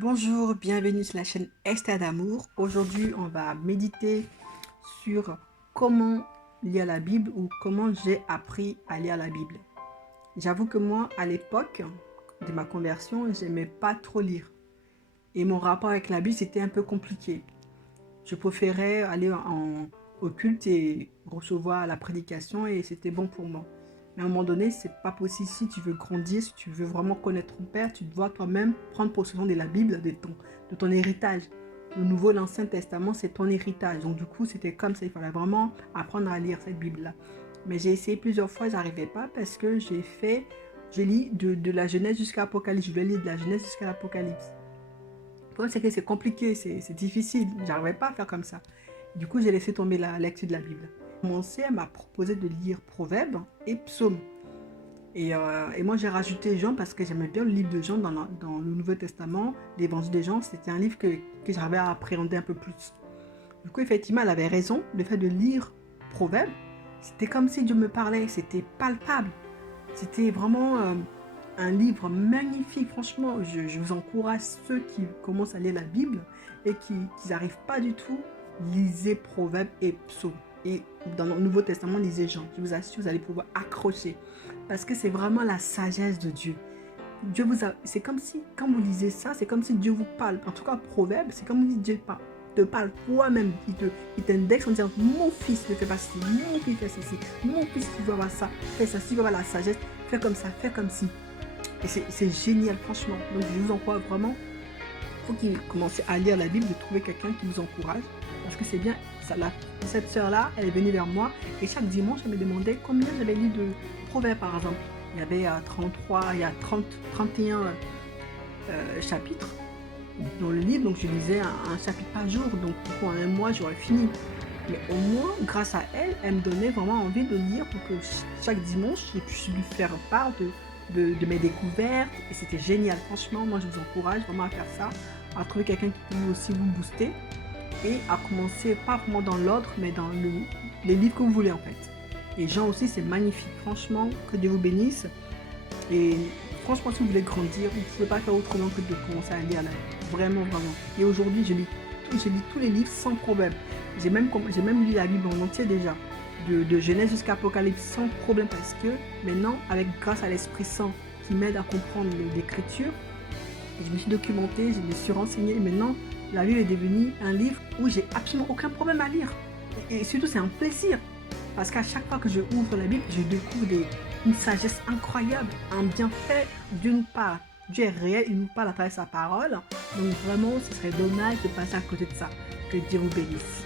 Bonjour, bienvenue sur la chaîne Esther d'Amour. Aujourd'hui, on va méditer sur comment lire la Bible ou comment j'ai appris à lire la Bible. J'avoue que moi, à l'époque de ma conversion, j'aimais pas trop lire. Et mon rapport avec la Bible, c'était un peu compliqué. Je préférais aller au culte et recevoir la prédication et c'était bon pour moi. Mais à un moment donné, c'est pas possible. Si tu veux grandir, si tu veux vraiment connaître ton Père, tu dois toi-même prendre possession de la Bible, de ton héritage. Le Nouveau, l'Ancien Testament, c'est ton héritage. Donc du coup, c'était comme ça. Il fallait vraiment apprendre à lire cette Bible-là. Mais j'ai essayé plusieurs fois, j'arrivais pas parce que je lis de la Genèse jusqu'à l'Apocalypse. Je vais lire de la Genèse jusqu'à l'Apocalypse. Le problème, c'est que c'est compliqué, c'est difficile. J'arrivais pas à faire comme ça. Du coup, j'ai laissé tomber la lecture de la Bible. Mon CM m'a proposé de lire Proverbes et Psaumes. Et moi, j'ai rajouté Jean parce que j'aimais bien le livre de Jean dans le Nouveau Testament. L'Évangile de Jean, c'était un livre que j'arrivais à appréhender un peu plus. Du coup, effectivement, elle avait raison. Le fait de lire Proverbes, c'était comme si Dieu me parlait. C'était palpable. C'était vraiment un livre magnifique. Franchement, je vous encourage, ceux qui commencent à lire la Bible et qui n'arrivent pas du tout, lisez Proverbes et Psaumes. Et dans le Nouveau Testament, lisez Jean. Je vous assure, vous allez pouvoir accrocher. Parce que c'est vraiment la sagesse de Dieu. C'est comme si, quand vous lisez ça, c'est comme si Dieu vous parle. En tout cas, Proverbes, c'est comme si Dieu te parle toi-même. Il t'indexe en disant, mon fils ne fait pas ceci, mon fils fait ceci, mon fils tu veux avoir ça, fais ça, si tu veux avoir la sagesse, fais comme ça, fais comme ci. Et c'est génial, franchement. Donc je vous encourage vraiment. Il faut qu'il commence à lire la Bible, de trouver quelqu'un qui vous encourage. Parce que c'est bien, cette sœur-là, elle est venue vers moi et chaque dimanche, elle me demandait combien j'avais lu de Proverbes, par exemple. Il y avait 31 chapitres dans le livre, donc je lisais un chapitre par jour. Donc pour un mois, j'aurais fini. Mais au moins, grâce à elle, elle me donnait vraiment envie de lire pour que chaque dimanche, je puisse lui faire part de mes découvertes. Et c'était génial. Franchement, moi, je vous encourage vraiment à faire ça, à trouver quelqu'un qui peut aussi vous booster et à commencer, pas vraiment dans l'ordre, mais dans les livres que vous voulez en fait. Et Jean aussi, c'est magnifique. Franchement, que Dieu vous bénisse. Et franchement, si vous voulez grandir, vous ne pouvez pas faire autrement que de commencer à lire là. Vraiment, vraiment. Et aujourd'hui, je lis tous les livres sans problème. J'ai même lu la Bible en entier déjà. De Genèse jusqu'à Apocalypse sans problème parce que maintenant, grâce à l'Esprit Saint qui m'aide à comprendre l'Écriture, je me suis documentée, je me suis renseignée et maintenant, la Bible est devenue un livre où j'ai absolument aucun problème à lire. Et surtout, c'est un plaisir. Parce qu'à chaque fois que je ouvre la Bible, je découvre une sagesse incroyable, un bienfait d'une part. Dieu est réel, il nous parle à travers sa parole. Donc vraiment, ce serait dommage de passer à côté de ça. Que Dieu vous bénisse.